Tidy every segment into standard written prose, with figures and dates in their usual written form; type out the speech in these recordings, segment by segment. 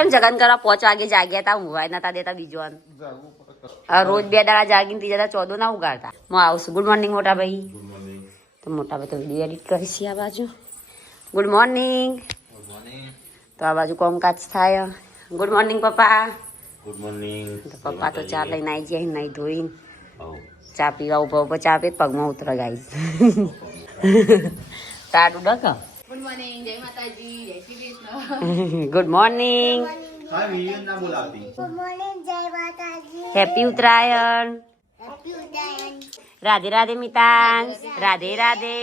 ચમ જગન કરવા 5 વાગે જાગ્યા હતા ઊંઘવાય નતા દેતા બીજો રોજ 2 દાડા જાગીને ત્રીજા દાડા 14 ના ઉગાડતા હું આવશું ગુડ મોર્નિંગ મોટા ભાઈ તો મોટા ભાઈ તો વિડીયો એડિટ કરીશ આ બાજુ ગુડ મોર્નિંગ તો આ બાજુ કોમકાજ થાય ગુડ મોર્નિંગ પપ્પા ગુડ મોર્નિંગ તો પપ્પા તો ચા લઈને આવી જાય નહીં ધોઈને ચા પીવા ઉભા ઉભા ચા પી પગમાં ઉતરા ગાઈશ ટાટું ડક ગુડ મોર્નિંગ જય માતાજી જય શ્રી કૃષ્ણ ગુડ મોર્નિંગ હા વિયન ના બોલાવતી Good morning, Jai Mataji. Happy Uttarayan Happy Udayan. Radhe Radhe Mitansh Radhe Radhe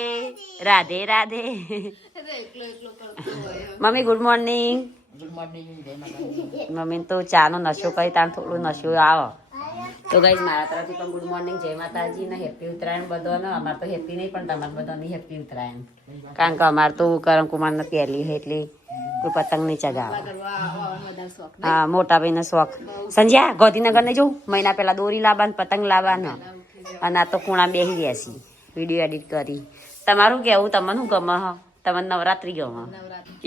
Radhe Radhe એકલો કરતો હોય mummy good morning good morning જય માતાજી મમ્મી તો ચાનો નશો કરી તાર થોડું નશો આવો તો ગાઈઝ મારા તરફથી પણ ગુડ મોર્નિંગ જય માતાજી ને હેપી ઉત્તરાયણ બધાને અમારે તો હેપી નહીં પણ તમારે બધાની હેપી ઉત્તરાયણ કારણ કે અમારે તો કરમ કુમારને પહેલી છે એટલે કોઈ પતંગ નહીં ચગાવે કરવા આવવાનો વધારે શોખ હા મોટા ભાઈનો શોખ સંજ્યા ગાંધીનગર ને જવું મહિના પહેલા દોરી લાવવાનું પતંગ લાવવાનો અને આ તો ખૂણા બેસી ગયા છીએ વિડીયો એડિટ કરી તમારું કેવું તમને શું ગમે હ તમને નવરાત્રી ગમે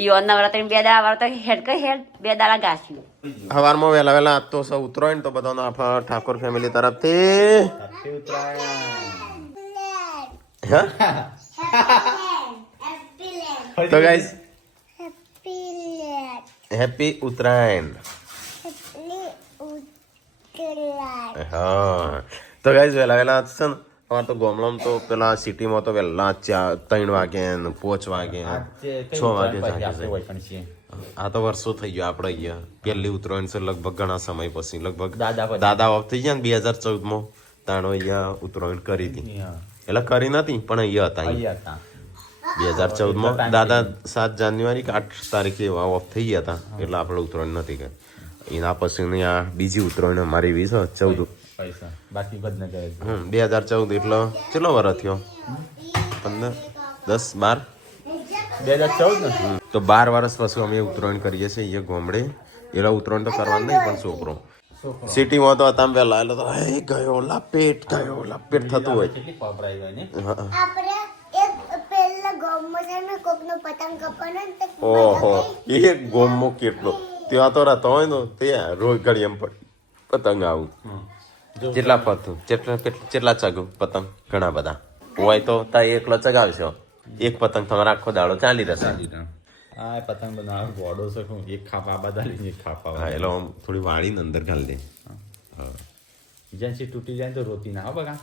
યો નવરાત્રી 2 દાડા વાર તો હેડ કઈ હેડ 2 દાડા ગાસ્યું સવારમાં વહેલા વહેલા આજ તો સૌ ઉતરાયણ તો બધાનો આપણા ઠાકોર ફેમિલી તરફથી હેપી ઉતરાયણ તો guys Happy Land. Happy Uttarayan Happy Udayan. હા તો ગાઈસ વહેલા વહેલા છે ને અમારે તો ગામડામાં તો પેલા સિટીમાં તો વહેલા 3 વાગે ને 5 વાગે 6 વાગે જાગે છે આ તો વર્ષો થઈ ગયો આપણે અહીંયા પહેલી ઉતરાયણ છે લગભગ ઘણા સમય પછી લગભગ દાદા ઓફ થઈ ગયા ને 2014 તાણો અહીંયા ઉતરાયણ કરી હતી એટલે કરી નથી પણ અહીંયા હતા 2014 દાદા 7 જાન્યુઆરી કે 8 તારીખે એવા ઓફ થઈ ગયા હતા એટલે આપણે ઉતરાયણ નથી કરી એના પછી આ બીજી ઉતરાયણ અમારી 14 બાકી બધને કહે 2014 એટલે કેટલો વર્ષ થયો 15 10 12 2014 ને તો 12 વર્ષ પછી અમે ઉત્તરાયણ કરીએ છીએ એ ગામડે એટલે ઉત્તરાયણ તો કરવાનું નહીં પણ છોકરો સિટીમાં તો હતા પેલા એટલે તો ગયો લપેટ થતું હોય કેટલી વાપરાઈ હોય ને આપણે એક પહેલા ગામમાં છે ને કોકનો પતંગ કપાનો ને તો ઓહો એક ગોમો કેટલો ત્યાં તો રહેતો હોય ને તે રોજ ઘડી એમ પતંગ આવું જેટલા પતંગ જેટલા ચગું પતંગ ઘણા બધા હોય તો તા એકલો ચગાવશો એક પતંગ તમારા આખો દાડો ચાલી રહેશે આ પતંગ બનાવ ગોડો છે હું એક ખાપા બદલી એક ખાપા હા એટલે આમ થોડી વાળીને અંદર ઘાલ દે જેન્સી તૂટી જાય તો રોતી ના હો બગા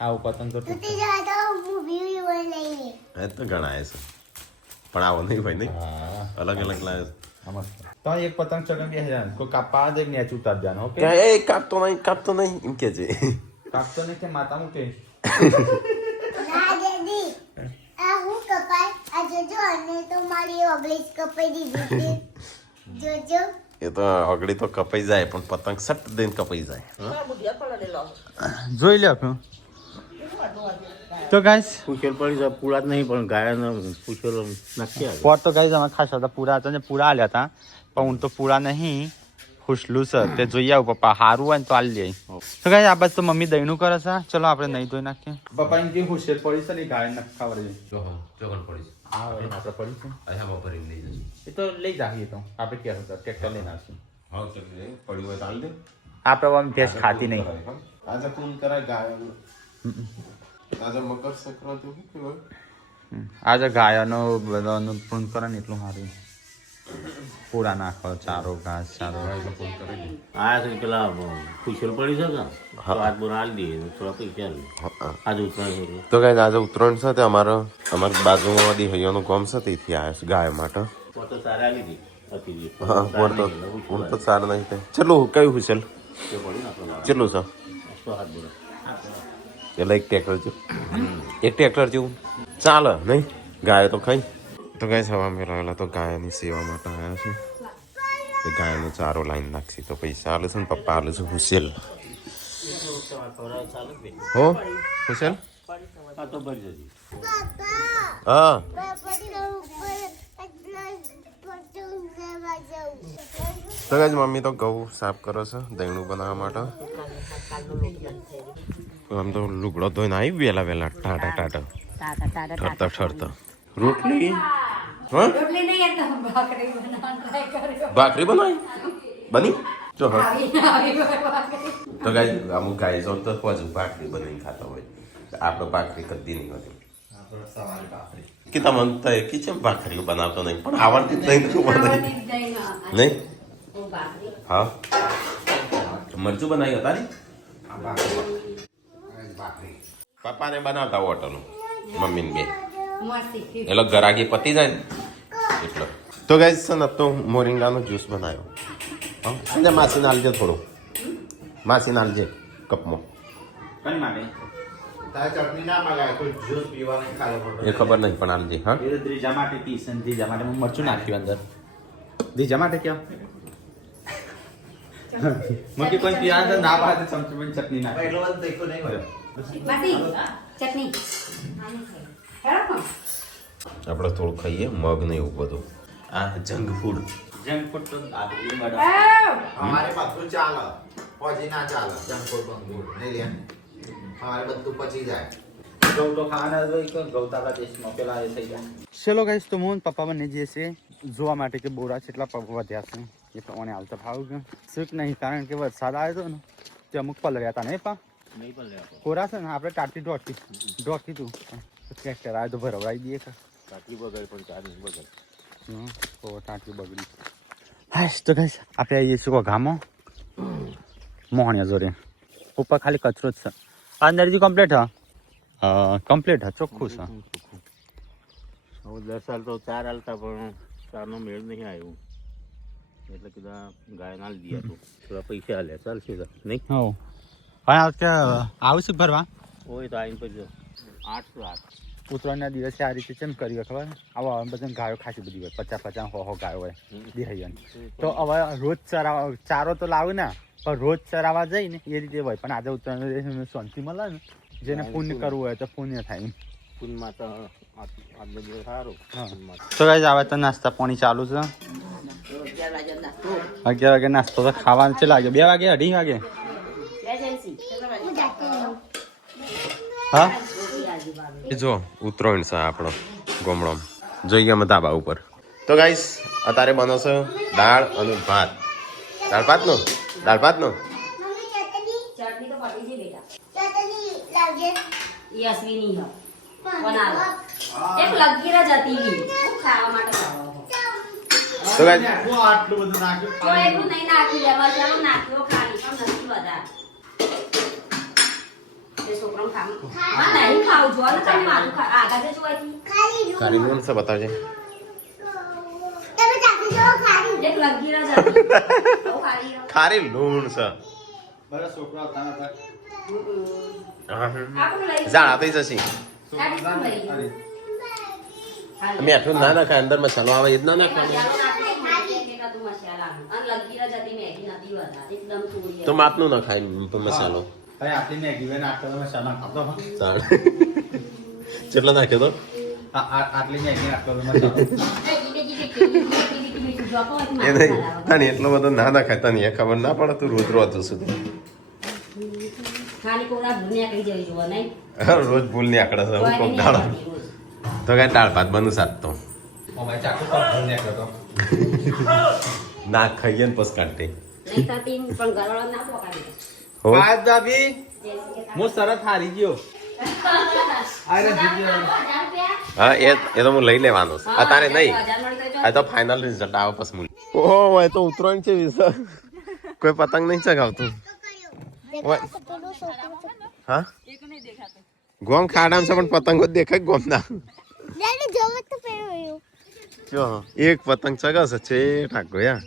આવું પતંગ તો તૂટી જાય તો મૂવી હોય લઈને. એ તો ઘણા છે પણ આવો નહીં ભાઈ નહીં હા અલગ અલગ લાગે તો એક પતંગ ચગન બે હજાર કોઈ કાપા દે ને ઉતાર જાનો ઓકે એ કાપતો નહીં એમ કે છે કાપતો નહીં કે માતા મૂકે ના દેદી આ હું કપાય આ જોજો અને તો મારી ઓગળીસ કપાઈ દીધી હતી જોજો એ તો અગડી તો કપાઈ જાય પણ પતંગ સટ દઈને કપાઈ જાય જોઈ લે તો ગાઈસ પૂછેલ પડી જાય પૂરા જ નહીં પણ ગાયનો પૂછેલ નક્કી આવે પોટ તો ગાઈસ અમારે ખાસ હતા પૂરા હતા ને પૂરા આલ્યા હતા પણ હું તો પૂરા નહીં ખુશલું છે તે જોઈ આવું પપ્પા સારું હોય ને તો આલી લઈ તો ગાઈસ આ બાદ તો મમ્મી દહીનું કરે છે ચલો આપણે નહીં ધોઈ નાખીએ પપ્પા એમ કે હુશેર પડી છે ને ગાય નખ ખાવડે જોગન પડી હા આપણે પડી છે અહીંયા ભરી લઈ જશે એ તો લઈ જાઈએ તો આપણે ક્યાં હતા ટ્રેક્ટર લઈને આવશું હા પડ્યું હોય તો હાલ દે આપણે આમ ભેંસ ખાતી નહીં આજે પૂન કરાય ગાયનું આજે મકર સંક્રાંતિ શું કહેવાય આજે ગાયનો બધાનો પૂન કરે ને એટલું સારું પૂરા નાખો ચારો ઘાસ ચારો પૂન કરે ને આ છે પેલા પૂછેલ પડી છે કે તો આજ બોર હાલ દઈએ થોડા પૈસા લે આજે ઉતરાય તો કઈ આજે ઉત્તરાયણ છે તે અમારી બાજુમાં હૈયાનું ગામ છે ત્યાંથી આવ્યા છે ગાય માટે તો સારા લીધી હતી હા હું તો સારું નહીં થાય ચલું કયું હુસેલ કેટલું છે હાથ બોરા એટલે એક ટ્રેક્ટર જેવું ચાલે નહીં ગાય તો ખાઈ તો ગાય સવા મેળવેલા તો ગાયની સેવા માટે આવ્યા છે એ ગાયનો ચારો લાઈન નાખશે તો પૈસા આલે છે ને પપ્પા આલે છે હુસેલ હો હુસેલ આ તો ભરી જતી હા બાપાના ઉપર એટલા પતંગ લેવા જાઉં. તો ગાય મમ્મી તો ઘઉં સાફ કરો છે દહીણું બનાવવા માટે આમ તો લુગડો ધોઈને આવી વહેલા ટાટા ઠરતા રોટલી હા રોટલી નહીં એકદમ ભાખરી બનાવવાનું try કર્યો. ભાખરી બનાવી બની જો હા આવી ભાખરી. તો ગાય અમુક ગાય જો તો પોજ ભાખરી બનાવીને ખાતા હોય આપણે ભાખરી કદી નહીં હોતી કે તમને તો કે છે ભાખરી બનાવતો નહીં પણ આવડતી જ નહીં તો બનાવી નહીં ભાખરી. હા મરચું બનાવી હતા ને પપ્પાને બનાવતા હોટલો મમ્મીને બે મસ્તી. એટલે ગરાગી પતી જાય ને એટલો તો ગાઈસ છે ને તો મોરિંગાનો જ્યુસ બનાવ્યો હા અને માસી નાલજે થોડું માસી નાલજે કપમાં કઈ માટે એ ખબર નહીં પણ આલજે હા એ દ્રીજા માટે પીસ અને દ્રીજા માટે હું મરચું નાખ્યું અંદર દ્રીજા માટે કેમ મકી કોઈ પીવા અંદર ના પાડે ચમચી પણ ચટણી નાખે માસી, ચટણી. હેરો. આપણે થોડું ખાઈએ મગ ને એવું બધું આ જંક ફૂડ જંક ફૂડ તો આદરી મળે हमारे पास चाल फौजी ना चाल जंक फूड नहीं लिया हमारे બધું પચી જાય ઘઉં તો ખાવાના જ હોય કે ઘઉં તારા દેશમાં પેલા એ થઈ જાય ચલો ગાઈસ તો હું પપ્પા બંને જઈએ છે જોવા માટે કે બોરા કેટલા પગ વધ્યા છે એ પ્રમાણે હાલતા ભાવ કે શૂટ નહીં કારણ કે વરસાદ આવ્યો હતો ને તે અમુક પલળ્યા હતા નહીં પા નહીં પણ લેવા કોરા છે ને આપણે ટાટી દોડતી તું ટ્રેક્ટર આવે તો ભરવડાવી દઈએ કે કાટલી બગડ પણ ચાલી બગડ ટાંકી બગડી હા તો ગાઈસ આપણે આવીએ છીએ ગામમાં મોહણિયા જોડે ઉપર ખાલી કચરો જ છે અંદરથી કમ્પ્લીટ હા કમ્પ્લીટ હા ચોખ્ખું છે હવે 10 સાલ તો ચાર હાલતા પણ ચારનો મેળ નહીં આવ્યો એટલે કીધા ગાય ના લીધી તો થોડા પૈસા હાલે ચાલશે નહીં હો પણ આવશે ભરવા હોય તો આવીને પછી 808 ઉત્તરાયણના દિવસે આ રીતે કેમ કર્યું ખબર આવા બધા ગાયો ખાસી બધી હોય 50 હો ગાયો હોય દેહાઈ તો હવે રોજ ચારો તો લાવું ને પણ રોજ ચરાવવા જઈ ને એ રીતે હોય પણ આજે ઉત્તરાયણ શાંતિ મળે ને જેને પુણ્ય કરવું હોય તો પુણ્ય થાય ફૂલમાં તો આજનો દિવસ સારો તો ગાઈસ આવે તો નાસ્તા પાણી ચાલુ છે 11 વાગે નાસ્તો તો ખાવાનું છે લાગે 2 વાગે 2:30 વાગે હા જો ઉત્તરાયણ છે આપણો ગોમડોમ જોઈએ અમે ધાબા ઉપર તો ગાઈસ અત્યારે બનશે દાળ અને ભાત દાળ ભાતનો મમ્મી ચટણી ચટણી તો પડી છે બેટા. ચટણી લાવજે એ અશ્વિની હ. બનાવો. એક લગીર જ હતી ઈ. ખાવા માટે લાવો. તો ગાઈસ આટલું બધું નાખ્યું તો એટલું નહીં નાખ્યું લે મસાલો નાખ્યો ખાલી પણ નથી વધારે. એ છોકરાને ખાવું. હા નહીં ખાવું જો ને તમે મારું આગળ જે જોવાથી. ખાલી રૂ કારી લોન છે બતાવજે તમે ચાખી જો ખાલી એક લગીર જ હતી. બહુ ખાલી રહો. ખારી લૂણ છે બરાબર છોકરા હતા નતા આપણું લઈ જાણા થઈ જશે ગાડી પણ લઈ ગયું. હાલ. મેઠું ના નાખાય અંદર મસાલો આવે એ જ ના નાખવાનું મસાલો નાખી બેટા તું મસાલા અને લગીર જ હતી મેગી નથી વધારે એકદમ થોડી તો માપનું ના ખાય મસાલો ભાઈ આટલી મેગી વેન આટલો તમે શાના ખાતો ચાલ કેટલો નાખ્યો તો આટલી મેગી આટલો તમે શાના એ નહીં તને એટલો બધો ના નાખાય તને એ ખબર ના પડે તું રોજ રોજ સુધી ખાલી કોરા ભૂન્યા કઈ જવી જોવા નહીં રોજ ભૂલ ની આકડે છે હું કોક દાડો તો કઈ દાળ ભાત બનું સાત તો મોબાઈલ ચાકુ પર ભૂલ કરતો ના ખાઈએ ને પસ કાઢતી નહીં થતી પણ ઘરવાળા ના પોકાડી હો પાસ દાબી હું સરસ હારી ગયો આરે હા એ તો હું લઈ લેવાનો છે અત્યારે નહીં આ તો ફાઇનલ રિઝલ્ટ આવે પછી હું ઓહો એ તો ઉતરાણ છે વિસા કોઈ પતંગ નહીં ચગાવતું હા ગોમ ખાડામ છે પણ પતંગો જ દેખાય ગોમ ના દાદી જોવો તો પેલું જો એક પતંગ ચગાવશે છે ઠાકો યા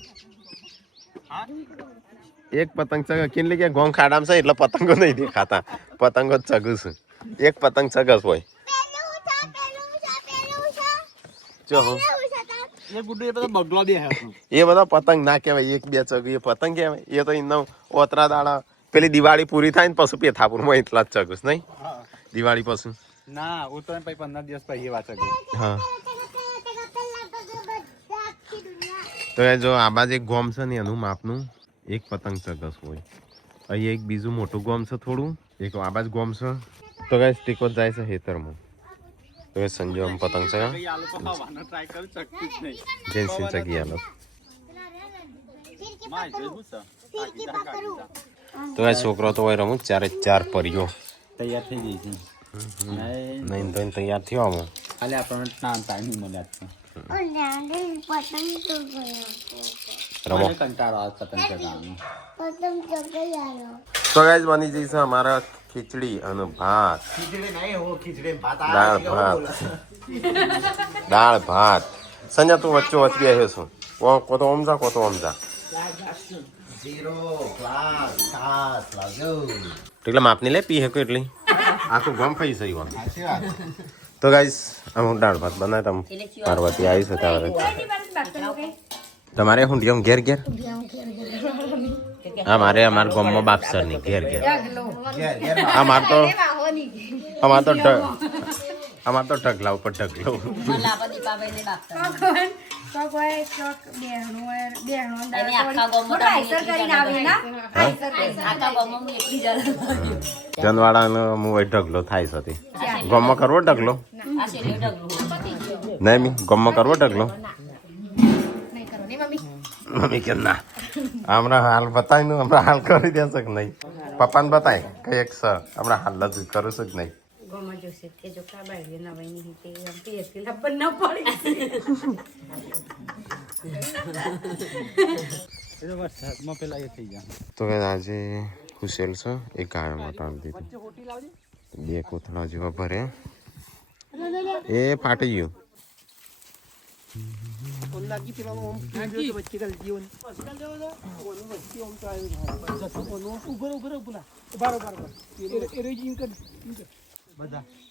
એક પતંગ ચગ કેટલી કે ગોમ ખાડામ છે એટલે પતંગો નહીં દેખાતા પતંગો જ ચગું છું એક પતંગ ચગસ હોય જો એ ગુડ્ડુ એ બધો બગલો બે એ બધા પતંગ ના કહેવાય એક બે ચગું એ પતંગ કહેવાય એ તો એનો ઓતરા દાડા પેલી દિવાળી પૂરી થાય ને પછી પેથાપુરમાં એટલા જ ચગુસ નહીં દિવાળી પછી ના ઉતરાયણ પછી 15 દિવસ પછી એ વાત છે હા તો એ જો આ બાજુ એક ગોમ છે ને એનું માપનું એક પતંગ ચગસ હોય અહીં એક બીજું મોટું ગોમ છે થોડું એક આ બાજુ ગોમ છે તો ગાઈસ ટીકો જાય છે હેતરમાં તો સંજો આમ પતંગ ચગા કઈ આ લોકો હવાનો ટ્રાય કરું શકતી જ નહીં જેન્સી ચગી આલો માં જોયું છે તો આ છોકરો તો હોય રમું ચારે ચાર પરિયો તૈયાર થઈ ગઈ છે નહીં તો તૈયાર થયો આમ ખાલી આપણને ટાઈમ મળ્યા છે પતંગ તો રમો કંટાળો આવે પતંગ ચગાવવાનો પતંગ ચગાઈ આવ્યો તો ગાઈસ બની જઈ છે અમારા ખીચડી અને ભાત ખીચડી નહીં હો ખીચડી ભાત દાળ ભાત દાળ ભાત સંજા તું વચ્ચે વચી આવ્યો છું કોતો ઓમજા કોતો ઓમજા 0 ક્લાસ ખાસ લાગો એટલે માપની લે પી હકો એટલી આખું ગમ ખાઈ સહી વા સાચી વાત તો ગાઈસ અમુક દાળ ભાત બનાય તમ પાર્વતી આવી છે તારે તમારે હું ડિયમ ઘેર ઘેર અમારે અમાર ગામમાં બાપસર ની ઘેર ઘેર અમાર તો ઢગલા ઉપર ઢગલો જનવાડાનો હું ઢગલો થાય છે ગામમાં કરવો ઢગલો નહીં મી ગામમાં કરવો ઢગલો મમ્મી કે ના હમણાં હાલ બતાવી નું હમણાં હાલ કરી દેશે કે નહીં પપ્પાને બતાય કઈ એક સર હમણાં હાલ જ કરું છું કે નહીં વરસાદમાં પેલા એ થઈ જાય તો આજે ખુશેલ છે એક ગાય માટે આવી દીધી 2 કોથળા જેવા ભરે એ ફાટી ગયું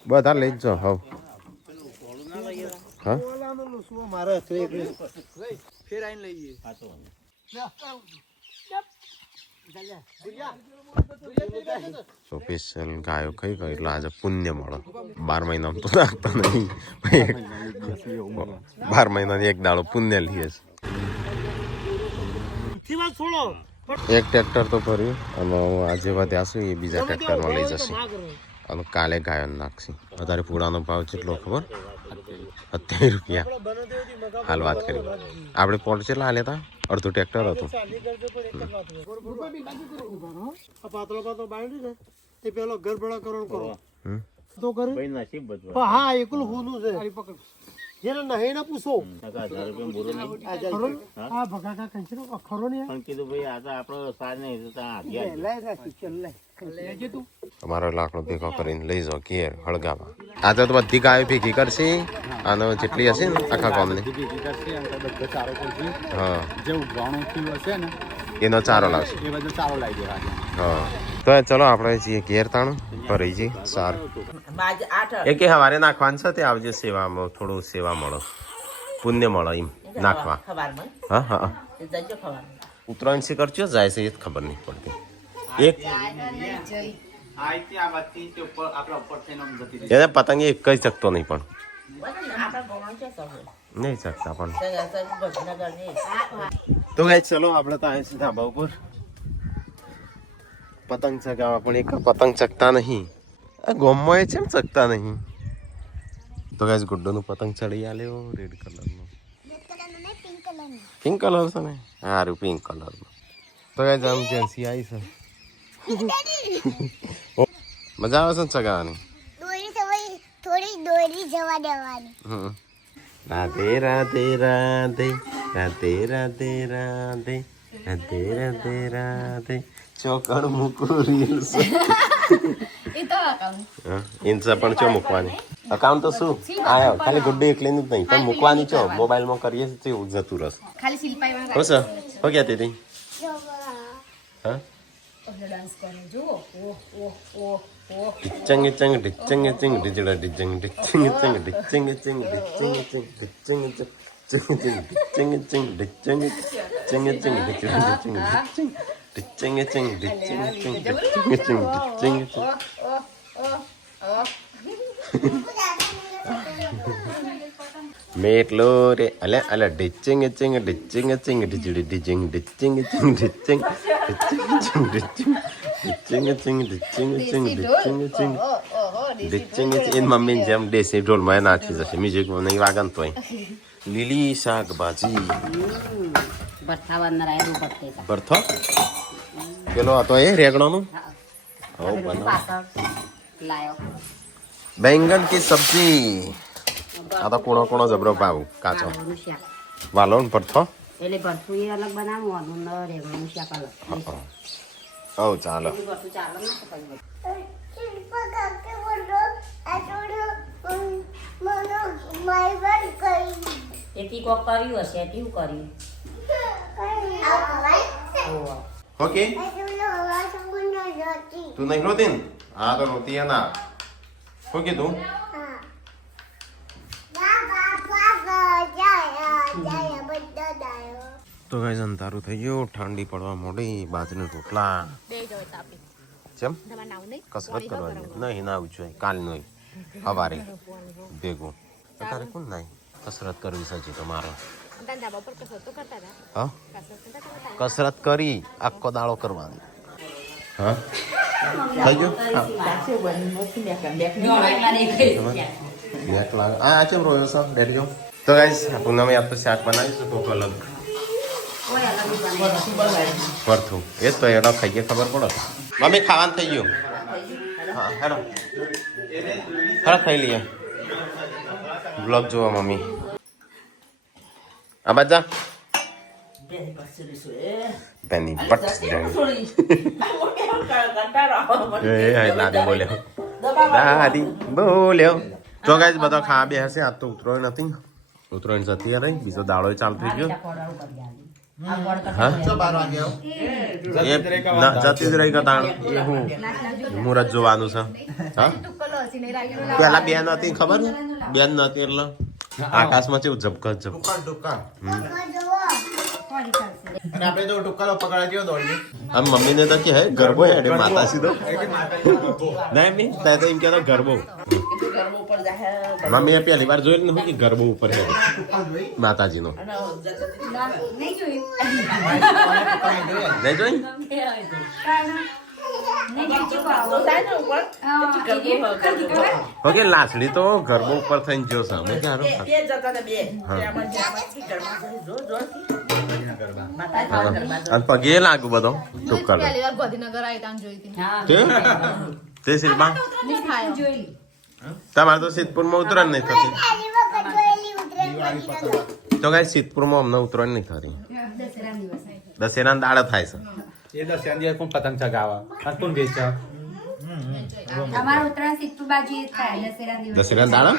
બધા લઈ જ જાઓ હા સ્પેશિયલ ગાયો કઈ કઈ એટલે આજે પુણ્ય મળે 12 મહિનામાં તો નાખતા નહીં 12 મહિનાની એક દાડો પુણ્ય લઈએ છે એક ટ્રેક્ટર તો ભર્યું અને આજે વધ્યા છું એ બીજા ટ્રેક્ટરમાં લઈ જશે અને કાલે ગાયો નાખશે વધારે પૂળાનો ભાવ કેટલો ખબર 27 રૂપિયા હાલ વાત કરી આપણે પોટ કેટલા હાલે હતા અડધું ટ્રેક્ટર હતું હા એકલું હોનું છે જેને નહીં ને પૂછો પણ કીધું ભાઈ આ તો આપણો સાર નહીં અમારો લાકડો ભેગો કરીને લઈ જાઓ ઘેર હળગાવા આજે તો બધી ગાયો ભેગી કરશે અને જેટલી હશે ને આખા ગામની હા જે ઉઘાણું થયું હશે ને એનો ચારો લાવશે એ બધો ચારો લાવી દેવા હા તો ચલો આપણે જઈએ ઘેર તાણું ભરાઈ જઈએ સારું એ કે સવારે નાખવાનું છે તે આવજે સેવામાં થોડું સેવા મળે પુણ્ય મળે એમ નાખવા હા હા ઉત્તરાયણ શી કરજો જાય છે એ જ ખબર નહીં પડતી એક એને પતંગ એક જ ચકતો નહીં પણ નહીં ચકતા પણ તો ગાય ચલો આપણે તો અહીં ધાબા ઉપર પતંગ ચગાવવા પણ એક પતંગ ચકતા નહીં આ ગોમમાં એ છે ચકતા નહીં તો ગાય ગુડ્ડોનું પતંગ ચડી આલ્યો રેડ કલરનો પિંક કલર છે ને સારું પિંક કલરનો તો ગાય આમ જેન્સી આવી છે મજા આવે છે ને ચગાવવાની થોડી દોરી જવા દેવાની રાધે રાધે રાધે રાધે રાધે રાધે રાધે રાધે રાધે ચોકડ મૂકું રીલ્સ ઇન્સ્ટા પણ ચો મૂકવાની અકાઉન્ટ તો શું આયો ખાલી ગુડ્ડી એકલી જ નહીં પણ મૂકવાની છો મોબાઈલમાં કરીએ તો જતું રહેશે ખાલી શિલ્પાઈ હો સર હો ગયા તેથી હા ડિચંગ ચંગ ડિચંગ ચંગ ડિજડા ડિચંગ ડિચંગ ચંગ ડિચંગ ચંગ ડિચંગ ચંગ ડિચંગ ચંગ ડિચંગ ચંગ ડિચંગ ચંગ ચંગ ડિચંગ ડિચંગ ડિચંગ ચંગ ડિચંગ ચંગ ડિચંગ ચંગ મેટલો રે અલે અલે ડિચંગ ચંગ ડિચંગ ચંગ ડિજડી ડિચંગ ડિચંગ ચંગ ડિચંગ ડિચંગ ચંગ ડિચંગ ડિચંગ ચંગ ડિચંગ ચંગ ડિચંગ ચંગ ડીચિંગ એન મમ્મીની જેમ દેશી ઢોલમાં નાખી જશે મ્યુઝિક નહીં વાગે ને તોય લીલી શાકભાજી ભરથા વરના આવ્યું ભરતે ભરથો પેલો હતો એ રેગણોનું પાછળ લાયો બેંગન की सब्जी આ તો કોણો કોણો જબરો ભાવ કાચો વાલોનું શાક વાલો ને ભરથો એટલે ભરથું એ અલગ બનાવવાનું ને રેગણું શાક અલગ ઓ ચાલો ભરથું ચાલે ને તો પછી શિલ્પા કાકે બોલો આ થોડું મને મારી વાત કરી એથી કોક કર્યું હશે એથી શું કર્યું ઓકે તું નહીં રોતી ને હા તો રોતી હે ના શું કીધું તો ગાઈસ અંધારું થઈ ગયું ઠંડી પડવા મોડી બાજરીના રોટલા ચમ કસરત કરવાની નહીં ના આવું જોઈએ કાલ નહીં સવારે ભેગું તારે કોણ નહીં કસરત કરવી સજી તો મારે હા કસરત કરી આખો દાડો કરવાની હા થઈ ગયું બેક લાગે આ ચમ રોયો છો બેઠ જાઓ તો ગાઈસ પૂનમે આપ તો શાક બનાવીશું કોક અલગ ભરથું એ જ તો એડો ખાઈએ ખબર પડે મમ્મી ખાવાનું થઈ ગયું હા હેડો હેડો ખાઈ લઈએ બ્લોગ જોવા મમ્મી આ બાજા બેની પટ્સ દાદી બોલ્યો દાદી બોલ્યો તો ગાઈસ બધો ખા બે હશે આજ તો ઉતરોય નથી ઉતરોય જતી રહી બીજો દાડો ચાલુ થઈ ગયો હા એ જતી જ રહી તાણ એ હું મુહૂર્ત જોવાનું છે હા પેલા બેન હતી ખબર બેન નથી એટલે આકાશમાં કેવું ઝબકત ઝબકત અને આપણે જો ટુક્કલો પકડા ગયો દોડી આમ મમ્મીને તો કે હે ગરબો હેડે માતા સીધો નહીં મી તે તો એમ કે ગરબો મમ્મીએ પહેલી વાર જોયેલું ને કે ગરબો ઉપર હેડે માતાજીનો નહીં જોઈ ઓકે લાસડી તો ગરબો ઉપર થઈને જો છે અમે ક્યારે અને પગે લાગુ બધો ટુક્કર તે શિલ્પા તમારે તો સિદ્ધપુરમાં ઉતરણ નહીં થતી તો કઈ સિદ્ધપુરમાં અમને ઉતરણ નહીં થતી દશેરા દાડા થાય છે એ દસ દિવસ કોણ પતંગ ચગાવા અને કોણ વેચે અમારું ઉત્તરાયણ સિદ્ધપુર બાજુ એ થાય દશેરા દાડા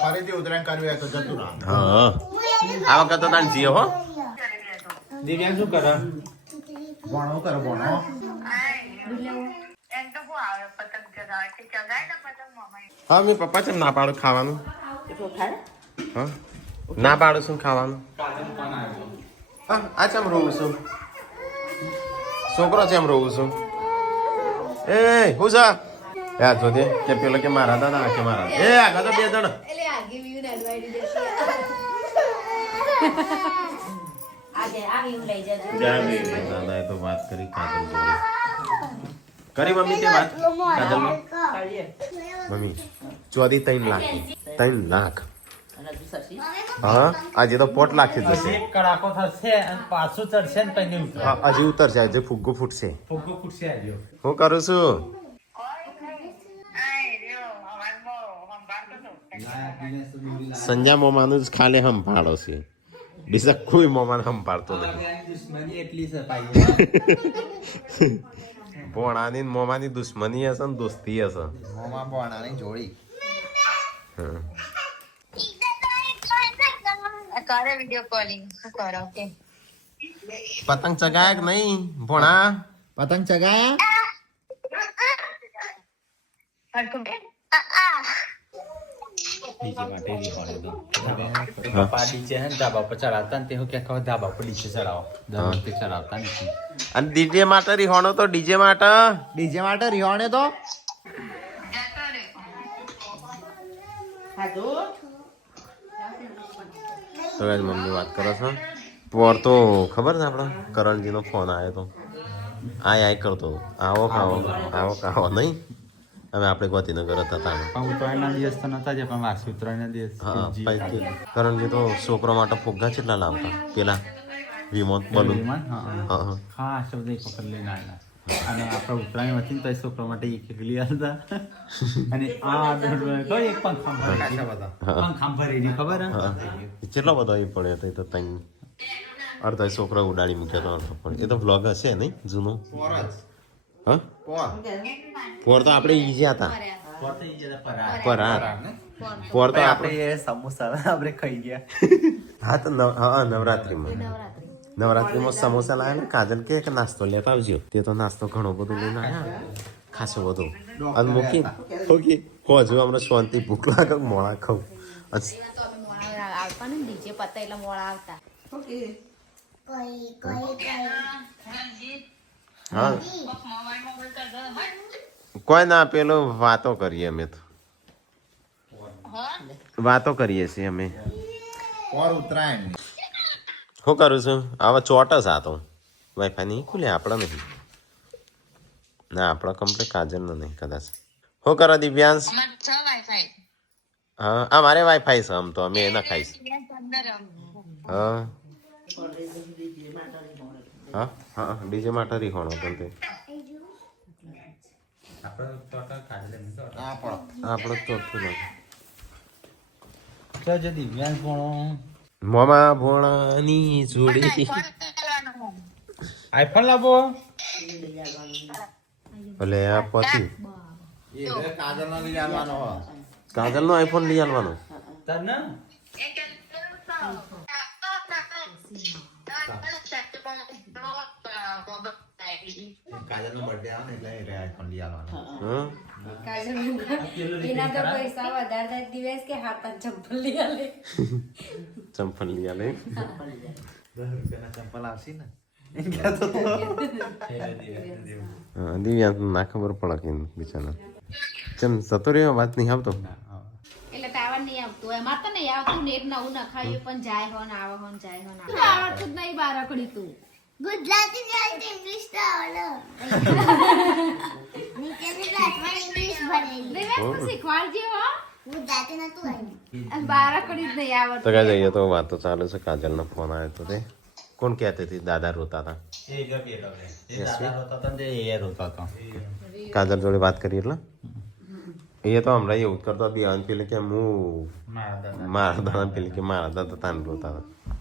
ફરીથી ઉતરાયણ કરવી હોય તો જતું રહે હા આ વખત તો તાન જીઓ હો દિવ્યાંગ શું કરે ભણો કરો ભણો હા મેં પપ્પા ચમ ના પાડું ખાવાનું હા ના પાડું શું ખાવાનું હા આ ચમ રોવું છું છોકરો ચમ રોવું છું એ હું છે યાર જો દે કે પેલો કે મારા દાદા કે મારા એ આગળ તો બે જણ દાદા એ તો વાત કરી કાજલ જોડે કરી મમ્મી તે વાત કાજલ મમ્મી 3 લાખ હા આજે તો 4 લાખ જશે કડાકો થશે અને પાછું ચડશે ને પછી ઉતરે હા હજી ઉતરશે આજે ફુગ્ગો ફૂટશે ફોગો ફૂટશે આવ્યો હું કરું છું સંજા મોમાનું જ ખાલી સંભાળો છે બીજા કોઈ મોમાને સંભાળતો નથી દુશ્મની એટલી છે ભોણાની ને મોમાની દુશ્મની હશે ને દોસ્તી હશે મોમાં ભણાની જોડી કરે વિડીયો કોલિંગ શું કરો કે પતંગ ચગાયા કે નહીં ભોણા પતંગ ચગાયા ડીજે માટે રીવાડે તો પપ્પા ડીજે હે ને ધાબા પર ચડાવતા ને તે હું ક્યાં ખબર ધાબા પર ડીજે ચડાવો દર વખતે ચડાવતા નથી અને ડીજે માટે રીહોણો તો ડીજે માટે રિહોણે તો તો ગાઈસ મમ્મી વાત કરો છો પોર તો ખબર છે આપણા કરણજીનો ફોન આવ્યો તો આય કરતો આવો ખાવો આવો ખાવો નહીં હવે આપણે ગોતીનગર હતા તાણે. પણ ઉત્તરાયણના દિવસ તો નતા જ પણ વાસી ઉત્તરાયણના દિવસ હા પછી કારણ કે તો છોકરો માટે ફુગ્ગા કેટલા લાવતા પેલા વિમોન બલૂન. હા ખાસ બધા એક વખત લઈને આવેલા અને આપણે ઉત્તરાયણ હતી ને તો એ છોકરા માટે એક લઈ આવતા અને આ કઈ એક પંખા ભરેલી ખબર હે? કેટલો બધો એ પડ્યો હતો એ તો તઈ અડધા છોકરા ઉડાડી મૂક્યો હતો પણ એ તો વ્લોગ હશે નહીં જૂનો. હા પોર તો આપણે ઈજ્યા હતા પરાર પોર તો આપણે સમોસા આપણે ખાઈ ગયા. હા તો નવરાત્રીમાં સમોસા લાવ્યા ને કાજલ કે નાસ્તો લેતા આવજો. તે તો નાસ્તો ઘણો બધો લઈને આવ્યા ખાસો બધો અને મૂકી ઓકે હજુ અમને શાંતિ ભૂખ લાગે મોડા ખાવું. આવતા ને ડીજે પતા એટલે મોડા આવતા કોઈ કોઈ કોઈ હા કોઈ ના પેલો વાતો કરીએ અમે તો વાતો કરીએ છીએ અમે. ઓર ઉત્તરાયણ શું કરું છું હવે ચોટસ આ તો વાઈફાઈ નહીં ખુલે આપણે નહીં ના આપણે કમ્પ્લીટ કાજલનો નહીં કદાચ. શું કરો દિવ્યાંશ? હા અમારે વાઈફાઈ છે આમ તો અમે એના ખાઈશ. હા હા હા ડીજે માટે રીખોણો પણ તે આપણે ચોથું નથી જો દિવ્યાંશ ભણો મોમાં ભોણાની જોડી આઈફોન લાવો ભલે આ પછી કાજલનો લઈ આવવાનો હો. કાજલ નો આઈફોન લઈ આવવાનો. તાર ના કાજલનો બર્થડે આવે ને એટલે એ આઈફોન લઈ આવવાનો. હમ એના તો પૈસા વધારે દિવસ કે હાથ ચંપલ લઈ આલે ચંપલ લઈ આલે. 10 રૂપિયાના ચંપલ આવશે ને હા દિવ્યાંશ ના ખબર પડે કે બિચારા ચમ જતો રહ્યો વાત નહીં આવતો. એટલે ટાવર નહીં આવતું એમાં તો નહીં આવતું નેટ નવું નખાયું પણ જાય હો ને આવે હો ને જાય હો ને આવે. આવડતું જ નહીં બાર અકડી તું ગુજરાતી ને ઇંગ્લિશ તો આવડે નીચેની ક્લાસમાં ઇંગ્લિશ ભણેલી દેવેશ શીખવાડજે હો ગુજરાતી નતું આવ્યું અને બાર અકડી જ નહીં આવડતું. તો કાંઈ જઈએ તો વાતો ચાલે છે. કાજલનો ફોન આવ્યો તો તે કોણ કહેતી હતી દાદા રોતા હતા. કાજલ જોડે વાત કરી એટલે એ તો હમણાં એવું જ કરતો બી પેલે કે હું મારા દાદા પેલે કે મારા દાદા તાન રોતા હતા.